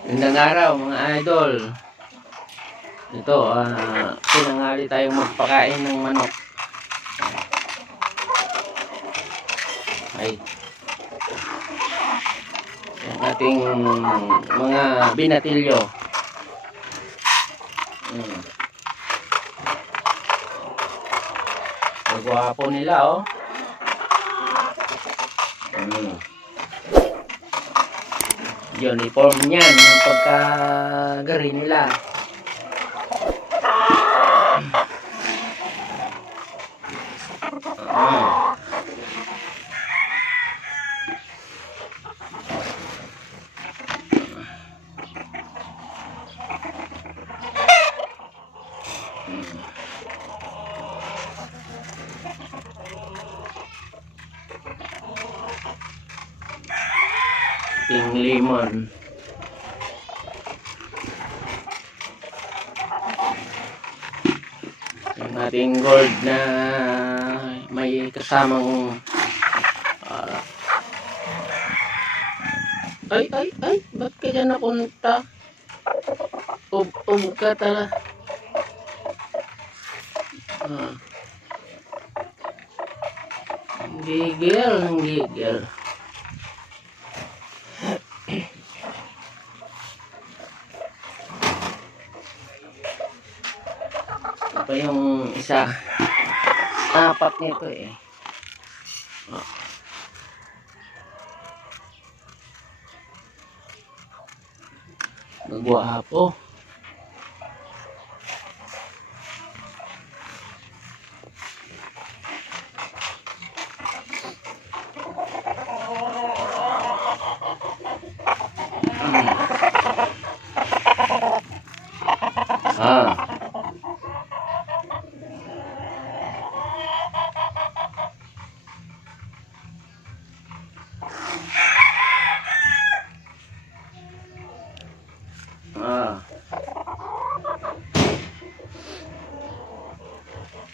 Magandang araw mga idol. Ito, ah, pinangali tayong magpakain ng manok. Ay. Yung ating mga binatilyo. Hmm. Ang gwapo nila, oh. Hmm. Uniform niyan, yung pagkagari nila. Ah. Ting lemon. Yung ating gold na may kasamang ah, ay, ay, ay, ba't ka dyan napunta? Ub, ub ka tala. Ah. Gigil, ng gigil. Pa yung isa. Apat nito eh. Oh. Nagwapo. Ah. Ah.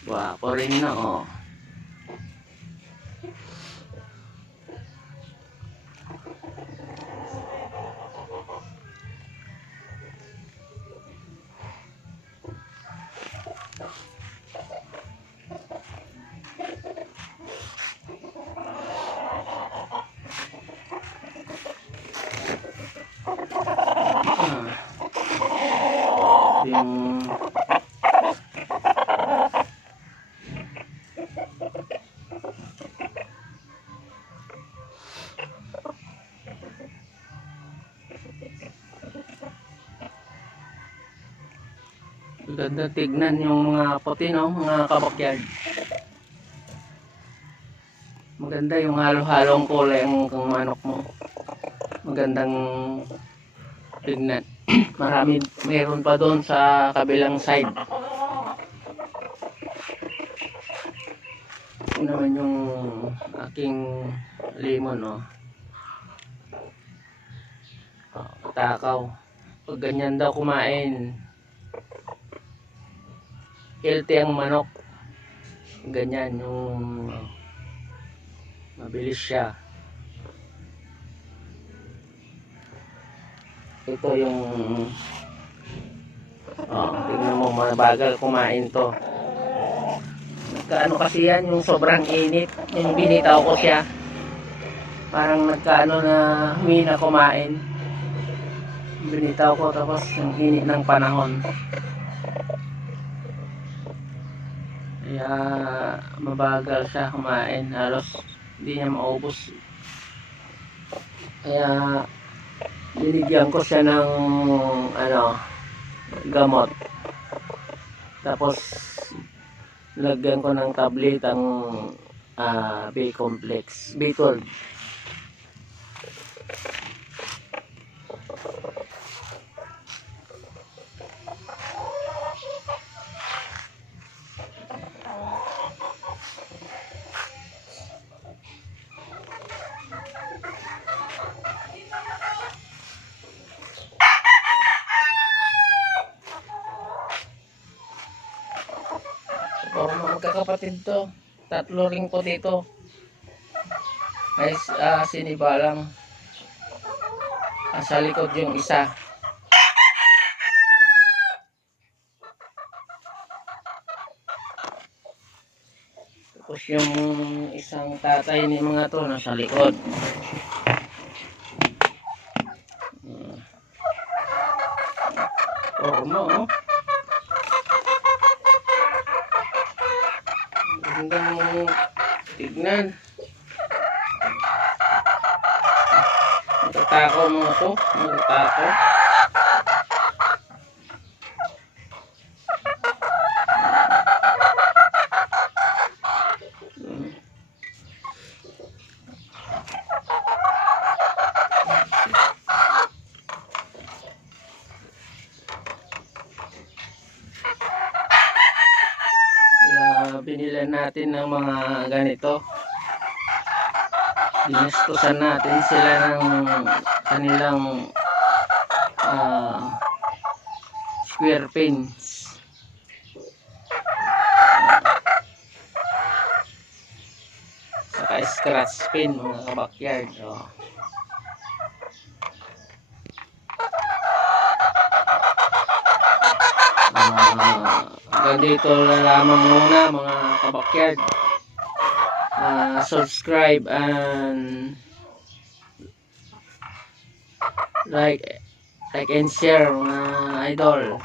Gwapo rin na oh. Yung Ganda tignan yung mga puti no, mga kabakyan. Maganda yung halo-halong kulay kang manok mo. Magandang tignan. Marami, meron pa doon sa kabilang side. Ito naman yung aking lemon, no. Takaw. Pag ganyan daw kumain, healthy ang manok. Ganyan yung mabilis siya. Ito yung oh, tingnan mo mabagal kumain to. Nagkaano kasi yan yung sobrang init. Yung binitaw ko siya. Parang nagkaano na humina kumain. Binitaw ko tapos yung init ng panahon. Kaya mabagal siya kumain. Halos hindi niya maubos. Kaya binigyan ko siya ng ano gamot. Tapos lagyan ko ng tablet ang ah, B-complex. B12. magkakapatid to. Tatlo ring po dito. May uh, ah, sinibalang uh, sa likod yung isa. Tapos yung isang tatay ni mga to nasa likod. Gandang tignan. Matatako mga to. Matatako. Hmm. Kaya binilan natin ng mga ganito. Ginastusan natin sila ng kanilang ah, square pins. Saka scratch pin mga kabakyard. Oh. Ah, hanggang dito na lamang muna mga kabakyard. Ah, subscribe and like like and share mga idol.